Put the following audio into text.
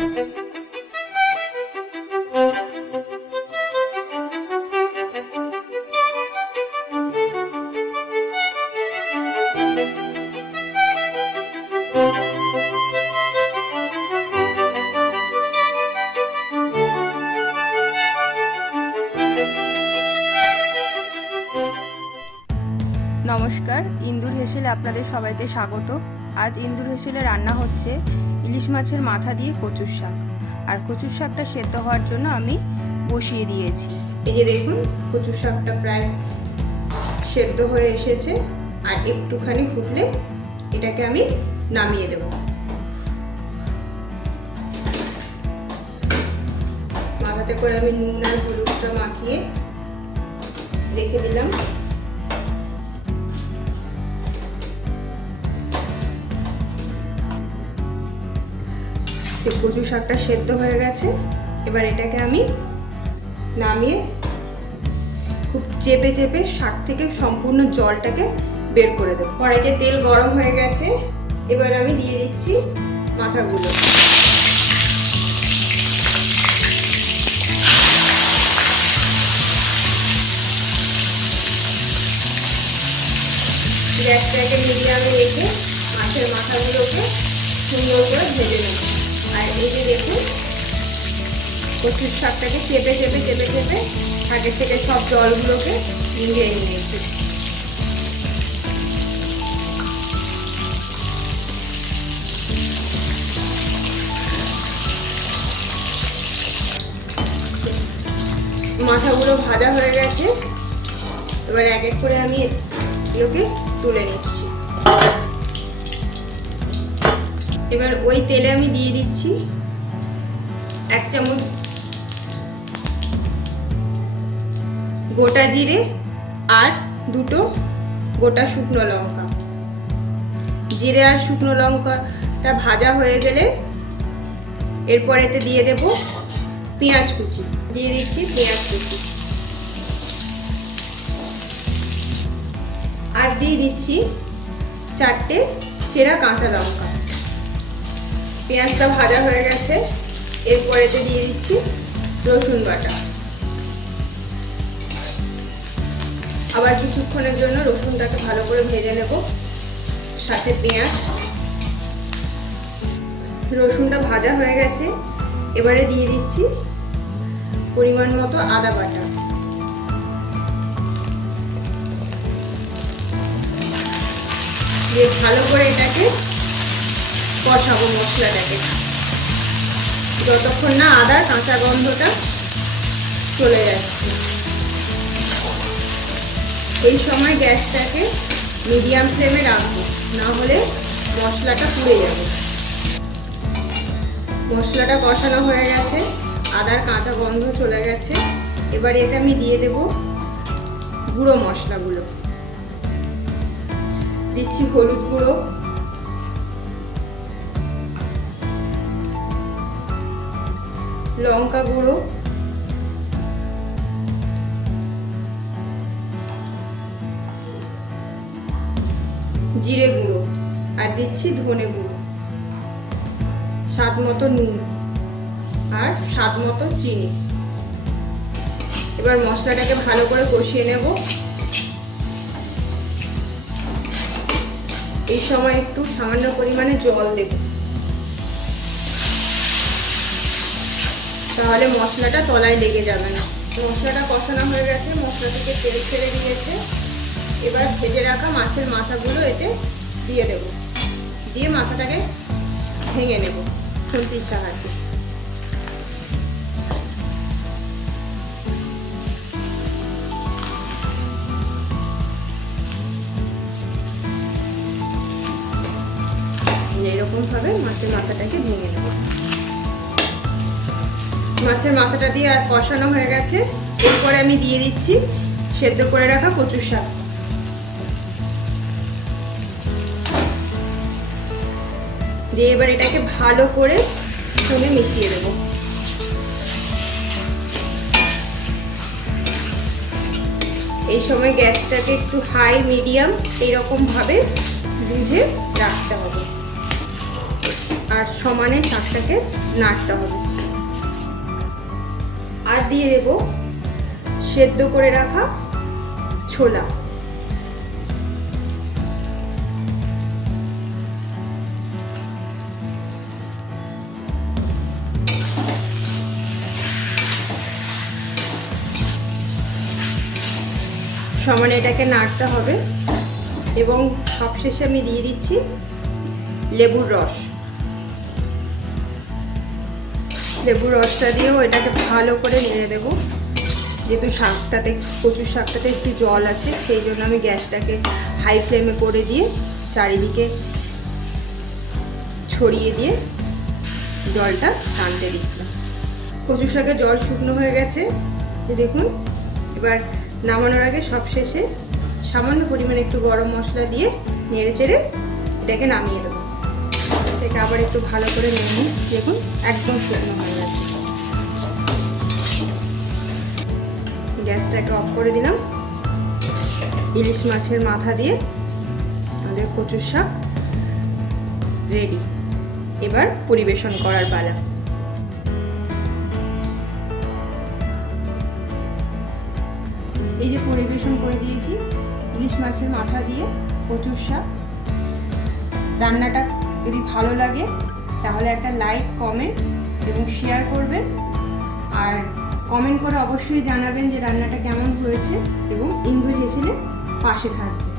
নমস্কার ইন্দুর হেসেলে আপনাদের সবাইকে স্বাগত। আজ ইন্দুর হেসেলে রান্না হচ্ছে ইলিশ মাছের মাথা দিয়ে কচুর শাক। আর কচুর শাকটা সেদ্ধ হওয়ার জন্য আমি বসিয়ে দিয়েছি। এই যে দেখুন, কচুর শাকটা প্রায় সেদ্ধ হয়ে এসেছে। আর একটুখানি ফুটলে এটাকে আমি নামিয়ে দেব। মাথাতে করে আমি নুন আর হলুদটা মাখিয়ে রেখে দিলাম। যে কচু শাকটা সেদ্ধ হয়ে গেছে। এবার এটাকে আমি নামিয়ে খুব চেপে চেপে শাক থেকে সম্পূর্ণ জলটাকে বের করে দেবো। কড়াইতে তেল গরম হয়ে গেছে। এবার আমি দিয়ে দিচ্ছি মাথাগুলো। গ্যাসটাকে মিডিয়ামে রেখে মাছের মাথাগুলোকে সুন্দর করে ভেজে নেব। কচুর শাকটাকে চেপে চেপে চেপে চেপে শাকের থেকে সব জলগুলোকে নিয়ে নিয়েছি। মাথাগুলো ভাজা হয়ে গেছে। এবার এক এক করে আমি এগুলোকে তুলে নিচ্ছি। এবার ওই তেলে আমি দিয়ে দিচ্ছি এক চামচ গোটা জিরে আর দুটো গোটা শুকনো লঙ্কা। জিরে আর শুকনো লঙ্কাটা ভাজা হয়ে গেলে এরপর এতে দিয়ে দেব পেঁয়াজ কুচি। দিয়ে দিচ্ছি পেঁয়াজ কুচি। আর দিয়ে দিচ্ছি চারটে চেরা কাঁচা লঙ্কা। পেঁয়াজটা ভাজা হয়ে গেছে। এরপরেতে দিয়ে দিচ্ছি রসুন বাটা। আবার কিছুক্ষণের জন্য রসুনটাকে ভালো করে ভেজে নেব, সাথে পেঁয়াজ। রসুনটা ভাজা হয়ে গেছে, এবারে দিয়ে দিচ্ছি পরিমাণ মতো আদা বাটা। ভালো করে এটাকে কষাবো মশলাটাকে। যতক্ষণ না আদার কাঁচা গন্ধটা চলে যাচ্ছে। এই সময় গ্যাসটাকে মিডিয়াম ফ্লেমে রাখব। না হলে মশলাটা পুড়ে যাবে। মশলাটা কষানো হয়ে গেছে। আদার কাঁচা গন্ধ চলে গেছে। এবার এতে আমি দিয়ে দেব গুঁড়ো মশলাগুলো। দিচ্ছি হলুদ গুঁড়ো। লঙ্কা গুঁড়ো। জিরে গুঁড়ো আর দিচ্ছি ধনে গুঁড়ো। স্বাদ মতো নুন আর স্বাদ মতো চিনি। এবার মশলাটাকে ভালো করে কষিয়ে নেব। এই সময় একটু সামান্য পরিমাণে জল দেব। তাহলে মশলাটা তলায় লেগে যাবে না। মশলাটা কষানো হয়ে গেছে, মশলা থেকে তেল ছেড়ে দিয়েছে। এবার ভেজে রাখা মাছের মাথাগুলো এতে দিয়ে দেব। দিয়ে মাথাটাকে ভেঙে নেব খুন্তির সাহায্যে। এরকম ভাবে মাছের মাথাটাকে ভেঙে নেব। মাছের মাথাটা দিয়ে আর কষানো হয়ে গেছে। এরপরে আমি দিয়ে দিচ্ছি সেদ্ধ করে রাখা কচুর শাক। দিয়ে এবার এটাকে ভালো করে সঙ্গে মিশিয়ে দেব এই সময় গ্যাসটাকে একটু হাই, মিডিয়াম এইরকম ভাবে বুঝে রাখতে হবে। আর সমানে শাকটাকে নাড়তে হবে। আর দিয়ে দেব সেদ্ধ করে রাখা ছোলা। সমানে এটাকে নাড়তে হবে এবং সবশেষে আমি দিয়ে দিচ্ছি লেবুর রস। লেবুর রসটা দিয়েও এটাকে ভালো করে নেড়ে দেবো। যেহেতু শাকটাতে, কচুর শাকটাতে একটু জল আছে, সেই জন্য আমি গ্যাসটাকে হাই ফ্লেমে করে দিয়ে চারিদিকে ছড়িয়ে দিয়ে জলটা টানতে দিচ্ছিলাম কচু শাকের জল শুকনো হয়ে গেছে দেখুন। এবার নামানোর আগে সব শেষে সামান্য পরিমাণে একটু গরম মশলা দিয়ে নেড়ে চেড়ে এটাকে নামিয়ে দেবো। এটাকে আবার একটু ভালো করে নেড়ে নিই দেখুন একদম শুকনো হয়ে গেছে। গ্যাসটাকে অফ করে দিলাম। ইলিশ মাছের মাথা দিয়ে আমাদের কচুর শাক রেডি। এবার পরিবেশন করার পালা। এই যে পরিবেশন করে দিয়েছি, ইলিশ মাছের মাথা দিয়ে কচুর শাক। রান্নাটা যদি ভালো লাগে, তাহলে একটা লাইক, কমেন্ট এবং শেয়ার করবেন। আর কমেন্ট করে অবশ্যই জানাবেন যে রান্নাটা কেমন হয়েছে এবং ইনভিটেশনে পাশে থাকবেন।